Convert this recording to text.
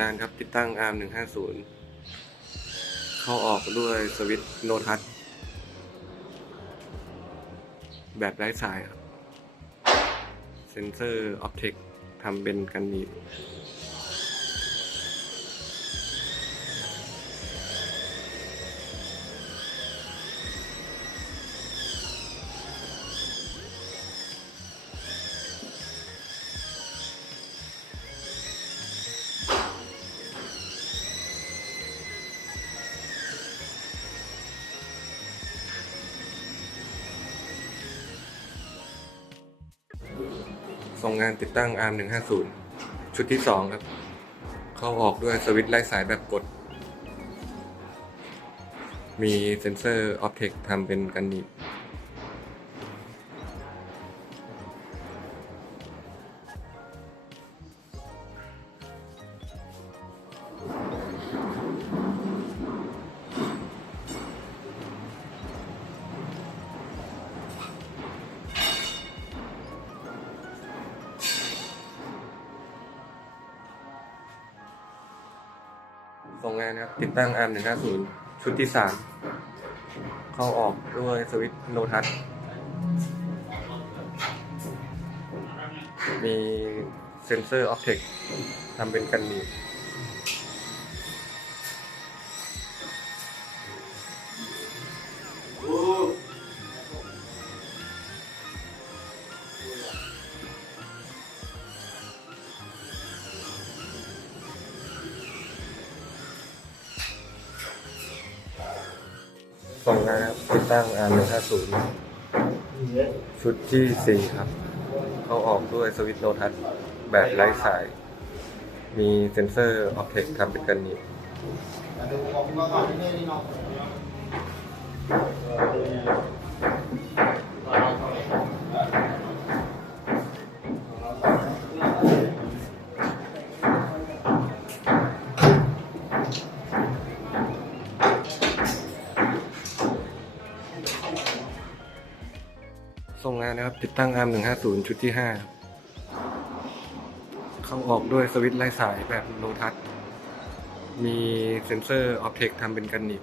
งานครับติดตั้ง ARM 150 เข้าออกด้วยสวิตช์โนทัชแบบไร้สายครับ เซนเซอร์ออปเทคทำเป็นกันหนีบ ส่งงานติดตั้ง ARM 150 ชุดที่ 2 ครับ เข้าออกด้วยสวิตช์ไร้สายแบบกด มีเซนเซอร์ออปเทคทำเป็นกันหนีบ ส่งงานนะครับ ติดตั้งแอมป์หน้าศูนย์ชุดที่สามเข้าออกด้วยสวิตช์โนทัสมีเซ็นเซอร์ออปเทคทำเป็นกันหนีบ รงนะครับติดตั้ง R150 ชุดที่ 4 ครับ เข้าออกด้วยสวิตช์โนทัชแบบไร้สาย มีเซนเซอร์ออปเทคทำเป็นกันหนีบ ส่งงานนะครับ ติดตั้ง ARM 150ชุดที่5เข้าออกด้วยสวิตช์ไร้สายแบบโลทัชมีเซนเซอร์ออฟเทคทำเป็นกันหนีบ